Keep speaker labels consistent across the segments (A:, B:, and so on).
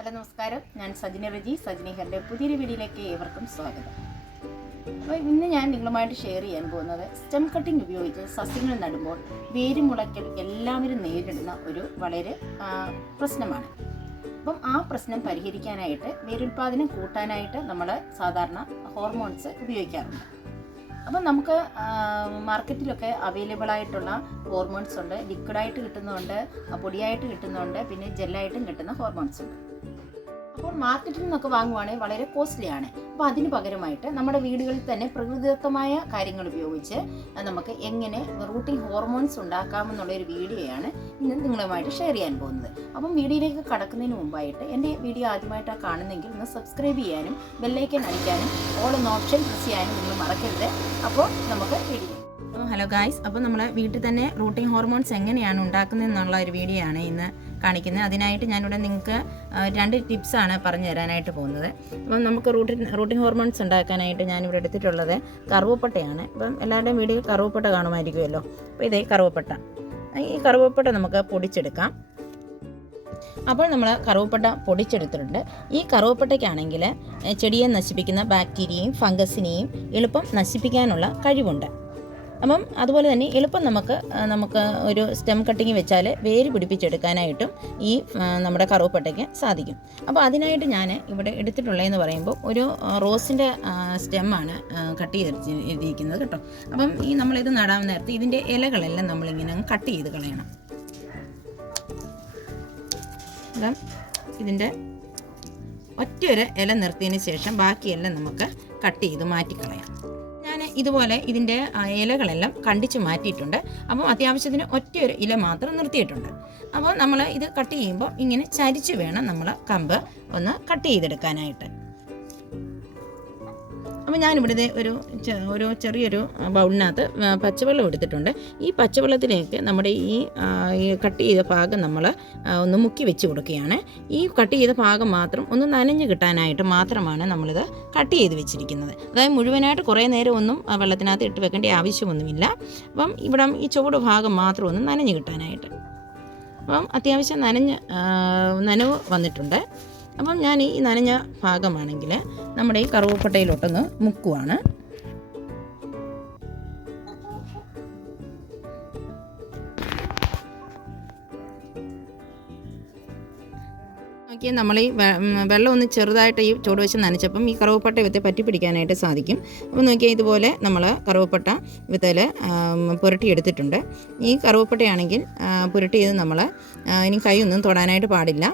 A: Hello നമസ്കാരം. ഞാൻ സജിന റജി സജിനി ഹെറിന്റെ പുതിയൊരു വീഡിയോയിലേക്ക് ഏവർക്കും സ്വാഗതം. അപ്പോൾ ഇന്ന് ഞാൻ നിങ്ങളുമായിട്ട് ഷെയർ ചെയ്യാൻ പോകുന്നത് സ്റ്റെം കട്ടിംഗ് ഉപയോഗിച്ച് സസ്യങ്ങൾ നടുമ്പോൾ വേര് മുളയ്ക്കൽ എല്ലാവരും നേരിടുന്ന ഒരു വളരെ പ്രശ്നമാണ്. അപ്പം ആ പ്രശ്നം പരിഹരിക്കാനായിട്ട് വേരുൽപാദനം കൂട്ടാനായിട്ട് നമ്മൾ സാധാരണ ഹോർമോൺസ് ഉപയോഗിക്കാറുണ്ട്. അപ്പം നമുക്ക് മാർക്കറ്റിലൊക്കെ അവൈലബിൾ ആയിട്ടുള്ള ഹോർമോൺസ് ഉണ്ട്. ലിക്വിഡായിട്ട് കിട്ടുന്നുണ്ട് പൊടിയായിട്ട് കിട്ടുന്നുണ്ട് പിന്നെ ജെല്ലായിട്ടും കിട്ടുന്ന ഹോർമോൺസ് ഉണ്ട്. അപ്പോൾ മാർക്കറ്റിൽ നിന്നൊക്കെ വാങ്ങുവാണെങ്കിൽ വളരെ കോസ്റ്റ്ലി ആണ്. അപ്പോൾ അതിന് പകരമായിട്ട് നമ്മുടെ വീടുകളിൽ തന്നെ പ്രകൃതിദത്തമായ കാര്യങ്ങൾ ഉപയോഗിച്ച് നമുക്ക് എങ്ങനെ റൂട്ടിംഗ് ഹോർമോൺസ് ഉണ്ടാക്കാമെന്നുള്ള ഒരു വീഡിയോയാണ് ഇന്ന് നിങ്ങളുമായിട്ട് ഷെയർ ചെയ്യാൻ പോകുന്നത്. അപ്പം വീഡിയോയിലേക്ക് കടക്കുന്നതിന് മുമ്പായിട്ട് എന്റെ വീഡിയോ ആദ്യമായിട്ടാണ് കാണുന്നെങ്കിൽ ഒന്ന് സബ്സ്ക്രൈബ് ചെയ്യാനും ബെല്ലൈക്കൻ അടിക്കാനും ഓൾ എന്ന ഓപ്ഷൻ പ്രസ് ചെയ്യാനും നിങ്ങൾ മറക്കരുത്. അപ്പോൾ നമുക്ക് വീഡിയോ ഹലോ ഗായ്സ് അപ്പോൾ നമ്മൾ വീട്ടിൽ തന്നെ റൂട്ടിംഗ് ഹോർമോൺസ് എങ്ങനെയാണ് ഉണ്ടാക്കുന്നത് എന്നുള്ള ഒരു വീഡിയോ ആണ് ഇന്ന് കാണിക്കുന്നത്. അതിനായിട്ട് ഞാനിവിടെ നിങ്ങൾക്ക് രണ്ട് ടിപ്സാണ് പറഞ്ഞു തരാനായിട്ട് പോകുന്നത്. അപ്പം നമുക്ക് റൂട്ടിൻ റൂട്ടിംഗ് ഹോർമോൺസ് ഉണ്ടാക്കാനായിട്ട് ഞാനിവിടെ എടുത്തിട്ടുള്ളത് കറുവപ്പട്ടയാണ്. അപ്പം എല്ലാവരുടെയും വീഡിയോയിൽ കറുവപ്പട്ട കാണുമായിരിക്കുമല്ലോ. അപ്പോൾ ഇതേ കറുവപ്പട്ട. ഈ കറുവപ്പട്ട നമുക്ക് പൊടിച്ചെടുക്കാം. അപ്പോൾ നമ്മൾ കറുവപ്പട്ട പൊടിച്ചെടുത്തിട്ടുണ്ട്. ഈ കറുവപ്പട്ടയ്ക്കാണെങ്കിൽ ചെടിയെ നശിപ്പിക്കുന്ന ബാക്ടീരിയയും ഫംഗസിനെയും എളുപ്പം നശിപ്പിക്കാനുള്ള കഴിവുണ്ട്. അപ്പം അതുപോലെ തന്നെ എളുപ്പം നമുക്ക് നമുക്ക് ഒരു സ്റ്റെം കട്ടിങ് വെച്ചാൽ വേര് പിടിപ്പിച്ചെടുക്കാനായിട്ടും ഈ നമ്മുടെ കറുവപ്പട്ടയ്ക്ക് സാധിക്കും. അപ്പോൾ അതിനായിട്ട് ഞാൻ ഇവിടെ എടുത്തിട്ടുള്ളതെന്ന് പറയുമ്പോൾ ഒരു റോസിന്റെ സ്റ്റെമ്മാണ് കട്ട് ചെയ്തിരിക്കുന്നത് കേട്ടോ. അപ്പം ഈ നമ്മളിത് നടാൻ നേരത്തെ ഇതിന്റെ ഇലകളെല്ലാം നമ്മളിങ്ങനെ കട്ട് ചെയ്ത് കളയണം. അപ്പം ഇതിന്റെ ഒറ്റയൊരു ഇല നിർത്തിയതിന് ശേഷം ബാക്കിയെല്ലാം നമുക്ക് കട്ട് ചെയ്ത് മാറ്റിക്കളയാം. ഇതുപോലെ ഇതിന്റെ ഇലകളെല്ലാം കണ്ടിച്ച് മാറ്റിയിട്ടുണ്ട്. അപ്പം അത്യാവശ്യത്തിന് ഒറ്റയൊരു ഇല മാത്രം നിർത്തിയിട്ടുണ്ട്. അപ്പോൾ നമ്മൾ ഇത് കട്ട് ചെയ്യുമ്പോൾ ഇങ്ങനെ ചരിച്ച് വേണം നമ്മൾ കമ്പ് ഒന്ന് കട്ട് ചെയ്തെടുക്കാനായിട്ട്. അപ്പോൾ ഞാനിവിടുത്തെ ഒരു ഒരു ചെറിയൊരു ബൗളിനകത്ത് പച്ചവെള്ളം എടുത്തിട്ടുണ്ട്. ഈ പച്ചവെള്ളത്തിലേക്ക് നമ്മുടെ ഈ കട്ട് ചെയ്ത ഭാഗം നമ്മൾ ഒന്ന് മുക്കി വെച്ച് കൊടുക്കുകയാണ്. ഈ കട്ട് ചെയ്ത ഭാഗം മാത്രം ഒന്ന് നനഞ്ഞ് കിട്ടാനായിട്ട് മാത്രമാണ് നമ്മളിത് കട്ട് ചെയ്ത് വെച്ചിരിക്കുന്നത്. അതായത് മുഴുവനായിട്ട് കുറേ നേരം ഒന്നും വെള്ളത്തിനകത്ത് ഇട്ട് വെക്കേണ്ട ആവശ്യമൊന്നുമില്ല. അപ്പം ഇവിടെ ഈ ചുവട് ഭാഗം മാത്രം ഒന്ന് നനഞ്ഞ് കിട്ടാനായിട്ട്. അപ്പം അത്യാവശ്യം നനഞ്ഞ് നനവ് വന്നിട്ടുണ്ട്. അപ്പം ഞാൻ ഈ നനഞ്ഞ ഭാഗമാണെങ്കിൽ നമ്മുടെ ഈ കറുവപ്പട്ടയിലോട്ടൊന്ന് മുക്കുവാണ്. നമ്മൾ ഈ വെള്ളം ഒന്ന് ചെറുതായിട്ട് ഈ ചുവട് വെച്ച് നനച്ചപ്പം ഈ കറുവപ്പട്ട വിത്ത് പറ്റി പിടിക്കാനായിട്ട് സാധിക്കും. അപ്പോൾ നോക്കിയാൽ ഇതുപോലെ നമ്മൾ കറുവപ്പട്ട വിത്തിൽ പുരട്ടിയെടുത്തിട്ടുണ്ട്. ഈ കറുവപ്പട്ടയാണെങ്കിൽ പുരട്ടി പുരട്ടിയത് നമ്മൾ ഇനി കൈയൊന്നും തൊടാനായിട്ട് പാടില്ല.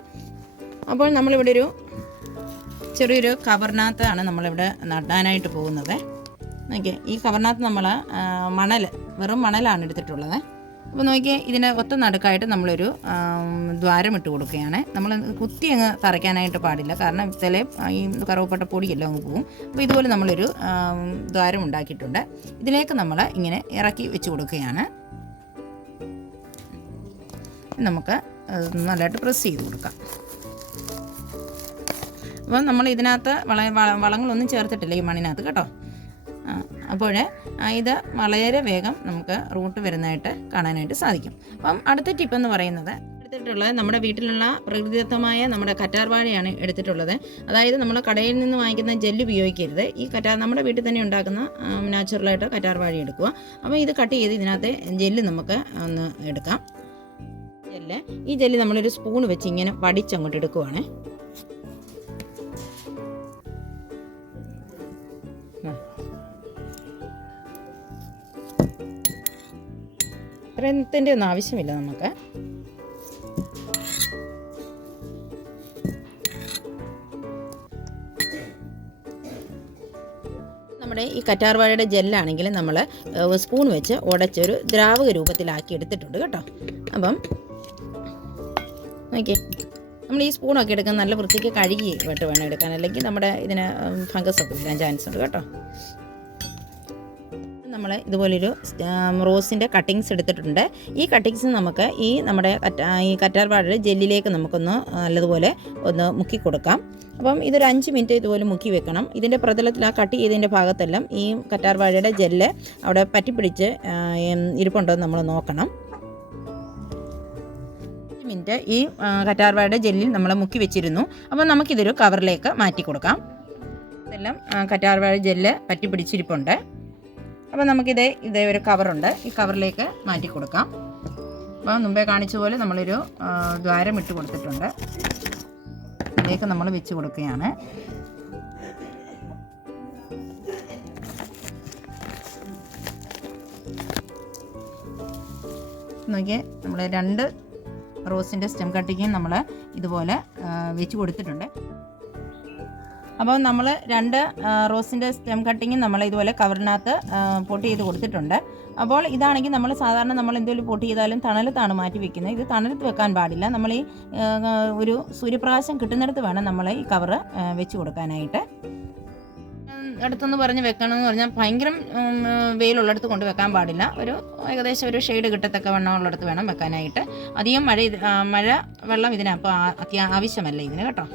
A: അപ്പോൾ നമ്മളിവിടെ ഒരു ചെറിയൊരു കവറിനകത്താണ് നമ്മളിവിടെ നടാനായിട്ട് പോകുന്നത്. നോക്കിയേ ഈ കവറിനകത്ത് നമ്മൾ മണൽ വെറും മണലാണ് എടുത്തിട്ടുള്ളത്. അപ്പോൾ നോക്കിയേ ഇതിന്റെ ഒത്ത നടുക്കായിട്ട് നമ്മളൊരു ദ്വാരം ഇട്ട് കൊടുക്കുകയാണ്. നമ്മൾ കുത്തി അങ്ങ് തറയ്ക്കാനായിട്ട് പാടില്ല. കാരണം ചില ഈ കറുവപ്പട്ട പൊടിയെല്ലാം അങ്ങ് പോകും അപ്പോൾ ഇതുപോലെ നമ്മളൊരു ദ്വാരം ഉണ്ടാക്കിയിട്ടുണ്ട്. ഇതിലേക്ക് നമ്മൾ ഇങ്ങനെ ഇറക്കി വെച്ച് കൊടുക്കുകയാണ്. നമുക്ക് നല്ലതായിട്ട് പ്രസ് ചെയ്ത് കൊടുക്കാം. അപ്പോൾ നമ്മൾ ഇതിനകത്ത് വള വളങ്ങളൊന്നും ചേർത്തിട്ടില്ല ഈ മണ്ണിനകത്ത് കേട്ടോ. അപ്പോൾ ഇത് വളരെ വേഗം നമുക്ക് റൂട്ട് വരുന്നതായിട്ട് കാണാനായിട്ട് സാധിക്കും. അപ്പം അടുത്ത ടിപ്പ് എന്ന് പറയുന്നത് എടുത്തിട്ടുള്ളത് നമ്മുടെ വീട്ടിലുള്ള പ്രകൃതിദത്തമായ നമ്മുടെ കറ്റാർവാഴയാണ് എടുത്തിട്ടുള്ളത്. അതായത് നമ്മൾ കടയിൽ നിന്ന് വാങ്ങിക്കുന്ന ജെല്ല് ഉപയോഗിക്കരുത്. ഈ കറ്റാർ നമ്മുടെ വീട്ടിൽ തന്നെ ഉണ്ടാക്കുന്ന നാച്ചുറലായിട്ട് കറ്റാർവാഴ എടുക്കുക. അപ്പോൾ ഇത് കട്ട് ചെയ്ത് ഇതിനകത്ത് ജെല്ല് നമുക്ക് ഒന്ന് എടുക്കാം. ജെല്ല് ഈ ജെല്ല് നമ്മളൊരു സ്പൂൺ വെച്ച് ഇങ്ങനെ വടിച്ചങ്ങോട്ട് എടുക്കുവാണേ. ഇത്രത്തിന്റെ ഒന്നും ആവശ്യമില്ല നമുക്ക്. നമ്മുടെ ഈ കറ്റാർവാഴയുടെ ജെല്ലാണെങ്കിൽ നമ്മൾ സ്പൂൺ വെച്ച് ഉടച്ചൊരു ദ്രാവക രൂപത്തിലാക്കി എടുത്തിട്ടുണ്ട് കേട്ടോ. അപ്പം നോക്കിയേ നമ്മൾ ഈ സ്പൂണൊക്കെ എടുക്കാൻ നല്ല വൃത്തിക്ക് കഴുകി വേണം എടുക്കാൻ. അല്ലെങ്കിൽ നമ്മുടെ ഇതിന് ഫംഗസ് ഒക്കെ വരാൻ ചാൻസ് ഉണ്ട് കേട്ടോ. നമ്മൾ ഇതുപോലൊരു റോസിന്റെ കട്ടിങ്സ് എടുത്തിട്ടുണ്ട്. ഈ കട്ടിങ്സ് നമുക്ക് ഈ നമ്മുടെ ഈ കറ്റാർവാഴയുടെ ജെല്ലിലേക്ക് നമുക്കൊന്ന് നല്ലതുപോലെ ഒന്ന് മുക്കി കൊടുക്കാം. അപ്പം ഇതൊരു അഞ്ച് മിനിറ്റ് ഇതുപോലെ മുക്കി വെക്കണം. ഇതിന്റെ പ്രതലത്തിൽ ആ കട്ട് ചെയ്തതിന്റെ ഭാഗത്തെല്ലാം ഈ കറ്റാർവാഴയുടെ ജെല്ല് അവിടെ പറ്റിപ്പിടിച്ച് ഇരിപ്പുണ്ടോ എന്ന് നമ്മൾ നോക്കണം. മിനിറ്റ് ഈ കറ്റാർ കറ്റാർവാഴയുടെ ജെല്ലിൽ നമ്മൾ മുക്കി വെച്ചിരുന്നു. അപ്പോൾ നമുക്കിതൊരു കവറിലേക്ക് മാറ്റി കൊടുക്കാം. ഇതെല്ലാം കറ്റാർ കറ്റാർവാഴ ജെല്ല് പറ്റി പിടിച്ചിരിപ്പുണ്ട് അപ്പോൾ നമുക്കിത് ഇതേ ഒരു കവറുണ്ട്. ഈ കവറിലേക്ക് മാറ്റി കൊടുക്കാം. അപ്പോൾ മുമ്പേ കാണിച്ച പോലെ നമ്മളൊരു ദ്വാരം ഇട്ട് കൊടുത്തിട്ടുണ്ട്. ഇതിലേക്ക് നമ്മൾ വെച്ച് കൊടുക്കുകയാണ്. നോക്കിയേ നമ്മൾ രണ്ട് റോസിന്റെ സ്റ്റെം കട്ടിങ്ങും നമ്മൾ ഇതുപോലെ വെച്ച് കൊടുത്തിട്ടുണ്ട്. അപ്പോൾ നമ്മൾ രണ്ട് റോസിന്റെ സ്റ്റെം കട്ടിങ്ങും നമ്മൾ ഇതുപോലെ കവറിനകത്ത് പൊട്ടി ചെയ്ത് കൊടുത്തിട്ടുണ്ട്. അപ്പോൾ ഇതാണെങ്കിൽ നമ്മൾ സാധാരണ നമ്മൾ എന്തെങ്കിലും പൊട്ട് ചെയ്താലും തണലത്താണ് മാറ്റി വെക്കുന്നത്. ഇത് തണലത്ത് വെക്കാൻ പാടില്ല. നമ്മൾ ഈ ഒരു സൂര്യപ്രകാശം കിട്ടുന്നിടത്ത് വേണം നമ്മൾ ഈ കവറ് വെച്ച് കൊടുക്കാനായിട്ട്. അടുത്തൊന്ന് പറഞ്ഞ് വെക്കണമെന്ന് പറഞ്ഞാൽ ഭയങ്കര വെയിലുള്ളടത്ത് കൊണ്ട് വെക്കാൻ പാടില്ല. ഒരു ഏകദേശം ഒരു ഷെയ്ഡ് കിട്ടത്തക്ക വണ്ണമുള്ളിടത്ത് വേണം വെക്കാനായിട്ട്. അധികം മഴ മഴ വെള്ളം ഇതിനപ്പോൾ അത്യാ ആവശ്യമല്ല ഇതിന് കേട്ടോ.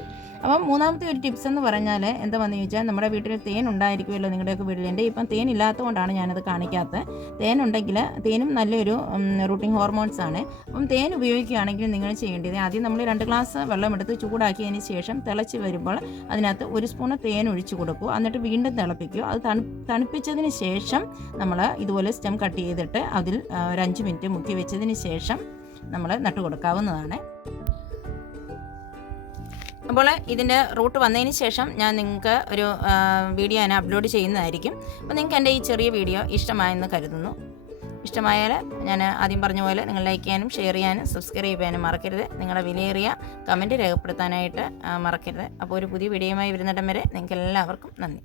A: അപ്പം മൂന്നാമത്തെ ഒരു ടിപ്സ് എന്ന് പറഞ്ഞാൽ എന്താ വന്നു ചോദിച്ചാൽ നമ്മുടെ വീട്ടിൽ തേൻ ഉണ്ടായിരിക്കുമല്ലോ നിങ്ങളുടെയൊക്കെ എന്റെ ഇപ്പം തേൻ ഇല്ലാത്തതുകൊണ്ടാണ് ഞാനത് കാണിക്കാത്തത്. തേൻ ഉണ്ടെങ്കിൽ തേനും നല്ലൊരു റൂട്ടിംഗ് ഹോർമോൺസ് ആണ്. അപ്പം തേൻ ഉപയോഗിക്കുകയാണെങ്കിൽ നിങ്ങൾ ചെയ്യേണ്ടത് ആദ്യം നമ്മൾ രണ്ട് ഗ്ലാസ് വെള്ളം എടുത്ത് ചൂടാക്കിയതിന് ശേഷം തിളച്ച് വരുമ്പോൾ അതിനകത്ത് ഒരു സ്പൂൺ തേൻ ഒഴിച്ചു കൊടുക്കുക. എന്നിട്ട് വീണ്ടും തിളപ്പിക്കുക. അത് തണു തണുപ്പിച്ചതിന് ശേഷം നമ്മൾ ഇതുപോലെ സ്റ്റെം കട്ട് ചെയ്തിട്ട് അതിൽ ഒരു അഞ്ച് മിനിറ്റ് മുക്കി വെച്ചതിന് ശേഷം നമ്മൾ നട്ടു കൊടുക്കാവുന്നതാണ് അപ്പോൾ ഇതിന്റെ റൂട്ട് വന്നതിന് ശേഷം ഞാൻ നിങ്ങൾക്ക് ഒരു വീഡിയോ ഞാൻ അപ്ലോഡ് ചെയ്യുന്നതായിരിക്കും. അപ്പോൾ നിങ്ങൾക്ക് എന്റെ ഈ ചെറിയ വീഡിയോ ഇഷ്ടമായെന്ന് കരുതുന്നു. ഇഷ്ടമായാൽ ഞാൻ ആദ്യം പറഞ്ഞ പോലെ നിങ്ങൾ ലൈക്ക് ചെയ്യാനും ഷെയർ ചെയ്യാനും സബ്സ്ക്രൈബ് ചെയ്യാനും മറക്കരുത്. നിങ്ങളുടെ വിലയേറിയ കമന്റ് രേഖപ്പെടുത്താനായിട്ട് മറക്കരുത്. അപ്പോൾ ഒരു പുതിയ വീഡിയോയുമായി വരുന്നിടം വരെ നിങ്ങൾക്ക് എല്ലാവർക്കും നന്ദി.